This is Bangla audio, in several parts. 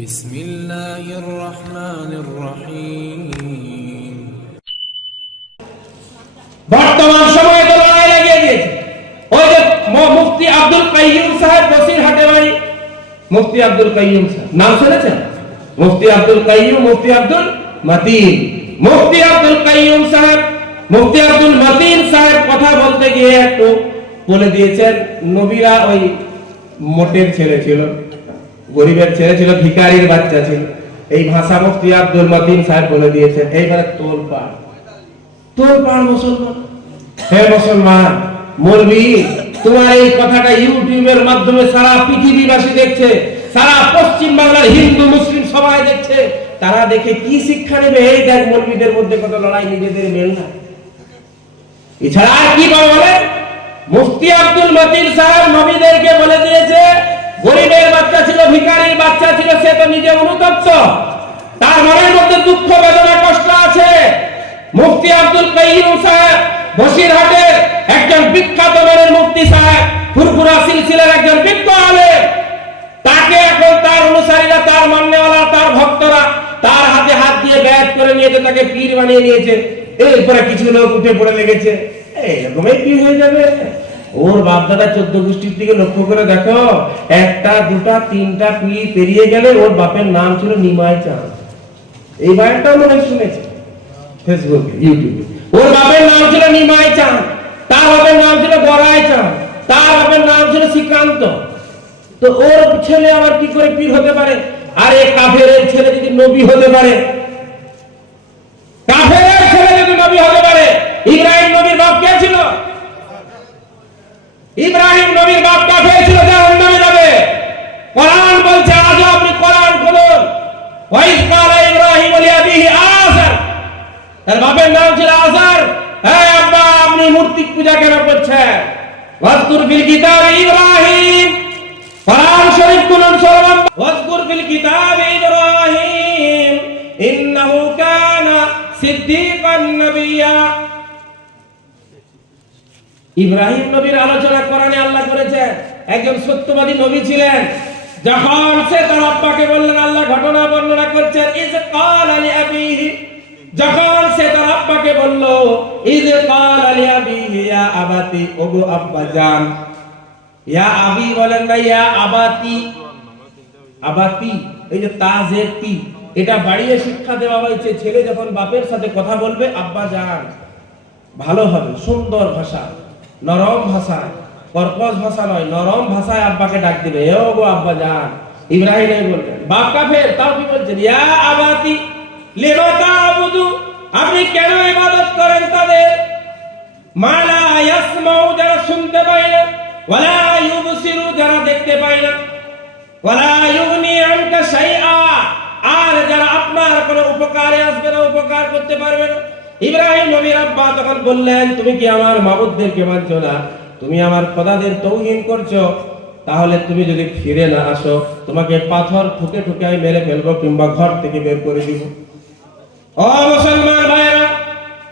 بسم الله الرحمن الرحيم বর্তমান সময়ে তো লড়াই লাগিয়ে দিয়েছে। ওই যে মুফতি আব্দুল কাইয়ুম সাহেব বসিরহাটে বাড়ি, মুফতি আব্দুল কাইয়ুম সাহেব নাম শুনেছেন? মুফতি আব্দুল কাইয়ুম, মুফতি আব্দুল মতিন, মুফতি আব্দুল কাইয়ুম সাহেব, মুফতি আব্দুল মতিন সাহেব কথা বলতে গিয়ে একটু বলে দিয়েছেন, নবীরা ওই মোটের ছেলে ছিল, গরিবের ছেলে ছিল, ভিখারির বাচ্চা ছিল। এই ভাষা মুফতি আব্দুল মতিন সাহেব বলে দিয়েছেন। এইবারে তোলপাড় মুসলমান, হে মুসলমান মৌলবি, তোমার এই কথাটা ইউটিউবের মাধ্যমে সারা পৃথিবীবাসী দেখছে, সারা পশ্চিম বাংলার হিন্দু মুসলিম সবাই দেখছে। তারা দেখে কি শিক্ষা নেবে? এই দেখ মৌলবিদের মধ্যে কত লড়াই, নিজেদের মেল না। এছাড়া আর কি বলে? মুফতি আব্দুল মতিন সাহেব নবীদেরকে বলে দিয়েছে, গরিবের বাচ্চা ছিল, ভিখারির বাচ্চা ছিল, সে তো নিজে অনুতপ্ত, তার মনের মধ্যে দুঃখ বেদনা কষ্ট আছে। মুফতি আব্দুল কাইয়ুম সাহেব বসিরহাটের একজন বিখ্যাত মানের মুফতি সাহেব, ফুরফুরা সিলসিলার একজন বিখ্যাত আলেম। তাকে এখন তার অনুসারীরা, তার মান্যওয়ালা, তার ভক্তরা তার হাতে হাত দিয়ে বেয়াত করে নিয়েছে, তাকে পীর বানিয়ে নিয়েছে। এরপরে কিছু লোক উঠে পড়ে লেগেছে, এরকমই পীর হয়ে যাবে। ওর বাপ দাদা 14 গোষ্ঠীর দিকে লক্ষ্য করে দেখো, একটা দুটা তিনটা পীর পেরিয়ে গেলে ওর বাপের নাম ছিল নিমাই চাঁদ। এই বাড়িটাও মনে শুনেছে ফেসবুকে, ইউটিউবে। ওর বাপের নাম ছিল নিমাই চাঁদ, তার বাপের নাম ছিল গড়াই চাঁদ, তার বাপের নাম ছিল শ্রীকান্ত। তো ওর ছেলে আবার কি করে পীর হতে পারে? আরে কাফেরের ছেলে যদি নবী হতে পারে, কাফেরের ছেলে যদি নবী হতে পারে, ইব্রাহিম নবীর বাপ কে ছিল? ইব্রাহিম নবীর বাপ কাফের ছিল, জাহান্নামে যাবে। কোরআন বলছে, আজ আপনি কোরআন খুলুন, ওয়াইজ ক্বালা ইব্রাহিম লিআবিহি আযার, তার বাপের নাম ছিল আযার। হ্যাঁ আব্বা, আপনি মূর্তি পূজা কেন করছেন? ওয়াজকুর ফিল কিতাব ইব্রাহিম, কোরআন শরীফ খুলুন সরম। ওয়াজকুর ফিল কিতাব ইব্রাহিম ইন্নাহু কানা সিদ্দীকান নাবিয়্যা। ইব্রাহিম নবীর আলোচনা কোরআনে আল্লাহ করেছেন, একজন সত্যবাদী নবী ছিলেন। যখন সে তার আব্বাকে বললেন, আল্লাহ ঘটনা বর্ণনা করছেন, ইয ক্বালা লিআবিহি, যখন সে তার আব্বাকে বলল, ইয ক্বালা লিআবিহি ইয়া আবাতি, ওগো আব্বা জান। ইয়া আবি বলেন না, ইয়া আবাতি। আবাতি এই যে তাজের তি, এটা বাড়িয়ে শিক্ষা দেওয়া হয়েছে। ছেলে যখন বাপের সাথে কথা বলবে, আব্বা জান, ভালো হবে, সুন্দর ভাষা, নরম ভাষায়, কর্কশ ভাষা নয়, নরম ভাষায় আব্বাকে ডাক দিবে, হে ওগো আব্বা জান। ইব্রাহিম বললেন, বাপ কাফের, তাও কি বলছেন? ইয়া আবাতি লিমা তা'বুদু, আপনি কেন ইবাদত করেন তাদের? মা লা ইয়াসমাউ, যারা শুনতে পায় না, ওয়ালা ইউবসিরু, যারা দেখতে পায় না, ওয়ালা ইউগনি আনকা শাইআ, আর যারা আপনার কোনো উপকারে আসবে না, উপকার করতে পারবে না। ইব্রাহিম নবীর আব্বা তখন বললেন, তুমি কি আমার মাবুদদেরকে মানছো না? তুমি আমার খোদাদের তাওহীদ করছো? তাহলে তুমি যদি ফিরে না আসো, তোমাকে পাথর ঠুকে ঠুকে আমি মেরে ফেলবো, কিংবা ঘর থেকে বের করে দিব। ও মুসলমান ভাইরা,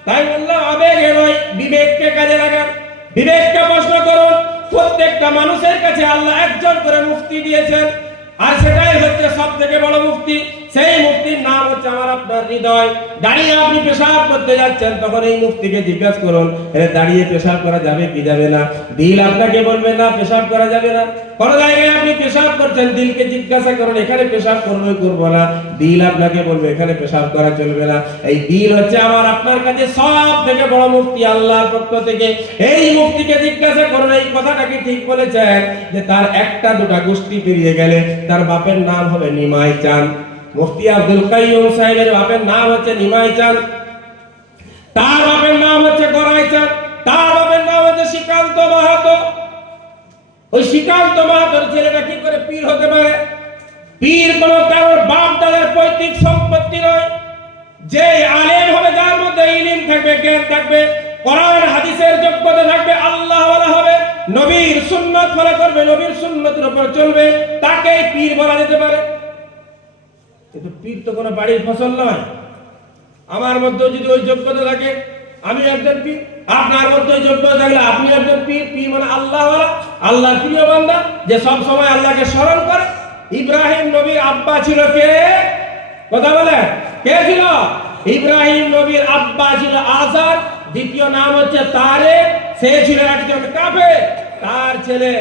তাই বললাম, আবেগে নয়, বিবেককে কাজে লাগান, বিবেককে প্রশ্ন করুন। প্রত্যেকটা মানুষের কাছে আল্লাহ একজন করে মুফতি দিয়েছেন, আর সেটাই হচ্ছে সব থেকে বড় মুফতি। সেই মুফতির নাম হচ্ছে আমার আপনার হৃদয়। দাঁড়িয়ে আপনি পেশাব করতে যাচ্ছেন, তখন এই মুফতিকে জিজ্ঞাসা করুন, দাঁড়িয়ে পেশাব করা যাবে কি যাবে না? দিল আপনাকে বলবে না, পেশাব করা যাবে না। কোন জায়গায় আপনি পেশাব করছেন, দিলকে জিজ্ঞাসা করুন, এখানে পেশাব করবে করবো না? দিল আপনাকে বলবে এখানে পেশাব করা চলবে না। এই দিল হচ্ছে আমার আপনার কাছে সব থেকে বড় মুফতি আল্লাহর পক্ষ থেকে। এই মুফতিকে জিজ্ঞাসা করুন, এই কথাটা কি ঠিক বলেছেন যে তার একটা দুটা গোষ্ঠী পেরিয়ে গেলে তার বাপের নাম হবে নিমাই চাঁদ? মুফতি আব্দুল কাইয়ুম সাহেবের বাপের নাম হচ্ছে নিমাই চাঁদ, তার বাপের নাম হচ্ছে গড়াই চাঁদ, তার বাপের নাম হচ্ছে শ্রীকান্ত মাহাতো। ওই শ্রীকান্ত মাহাতোর ছেলেটা কি করে পীর হতে পারে? পীর কোন কারোর বাপ দাদার পৈতৃক সম্পত্তি নয়। যে আলেম হবে, যার মধ্যে ইলম থাকবে, জ্ঞান থাকবে, কোরআন হাদিসের যোগ্যতা থাকবে, আল্লাহ ওয়ালা হবে, নবীর সুন্নাত ফলো করবে, নবীর সুন্নতের উপর চলবে, তাকেই পীর বলা যেতে পারে। কিন্তু পীর তো কোনো বাড়ির ফসল নয়। আমার মধ্যে যদি ওই যোগ্যতা থাকে, আমি একজন পীর। আপনার মধ্যে যোগ্যতা থাকলে আপনি একজন পীর। পীর মানে আল্লাহ ওয়ালা, আল্লাহর প্রিয় বান্দা, যে সব সময় আল্লাহকে স্মরণ করে। ইব্রাহিম নবীর আব্বা ছিল কে? কথা বলে, কে ছিল? ইব্রাহিম নবীর আব্বা ছিল আজার, দ্বিতীয় নাম হচ্ছে তারেক, সে ছিল একজন কাফের। তার ছেলে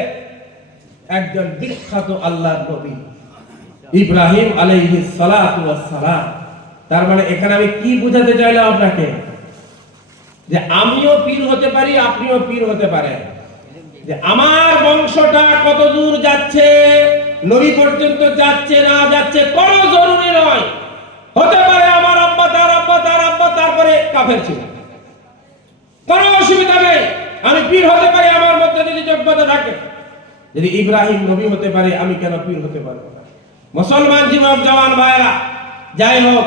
একজন বিখ্যাত আল্লাহর নবী ইব্রাহিম আলাইহিস সালাতু ওয়াস সালাম। তার মানে এখানে আমি কি বোঝাতে চাইলাম আপনাকে, যে আমিও পীর হতে পারি, আপনিও পীর হতে পারেন। যে আমার বংশটা কত দূর যাচ্ছে, নবী পর্যন্ত যাচ্ছে না যাচ্ছে কোনো জরুরি নয়। হতে পারে আমার আব্বা তার আব্বা তার আব্বা তারপরে কাফের ছিল, কোনো অসুবিধা নেই। আমি পীর হতে পারি আমার মধ্যে যদি যোগ্যতা থাকে। যদি ইব্রাহিম নবী হতে পারে, আমি কেন পীর হতে পারবো না? মুসলমান যুবক জওয়ান ভাইরা, যাই হোক,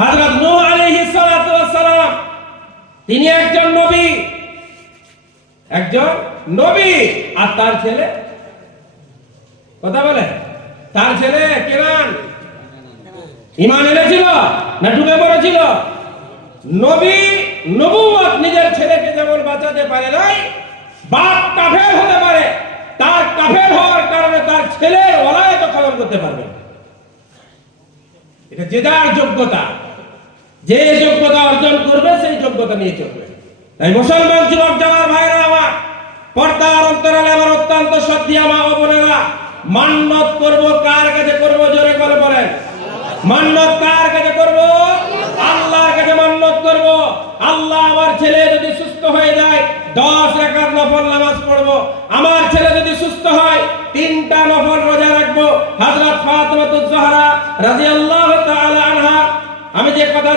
হযরত নূহ আলাইহিস সালাতু ওয়াস সালাম তিনি একজন নবী, একজন নবী। আর তার ছেলে, কথা বলে, তার ছেলে কেনান ঈমান এনেছিল না ডুবে মরেছিল? নবী নবুয়ত নিজের ছেলেকে যেমন বাঁচাতে পারে নাই, বাপ কাফের হতে পারে, তার কাফের হওয়ার কারণে তার ছেলের ওলায়েত খতম করতে পারবে। এটা যে যার যোগ্যতা, যে যোগ্যতা অর্জন করবে সেই যোগ্যতা নিয়ে চলবে। তাই মুসলমান যুবক জওয়ান ভাইরা আমার, পর্দার অন্তরালে আমার অত্যন্ত শ্রদ্ধেয় মা ও বোনেরা, মান্নত করব কার কাছে করব? জোরে করে বলেন। মান্নত কার কাছে করব? আল্লাহর কাছে মান্নত করব। আল্লাহ আমার ছেলে যদি সুস্থ হয়ে যায় 10 রাকাত নফল নামাজ পড়বো। আমার ছেলে যদি সুস্থ হয় 3টা নফল রোজা রাখবো। হযরত ফাতিমাতুজ জাহরা রাদিয়াল্লাহু তাআলা আনহা, আমি যে কথা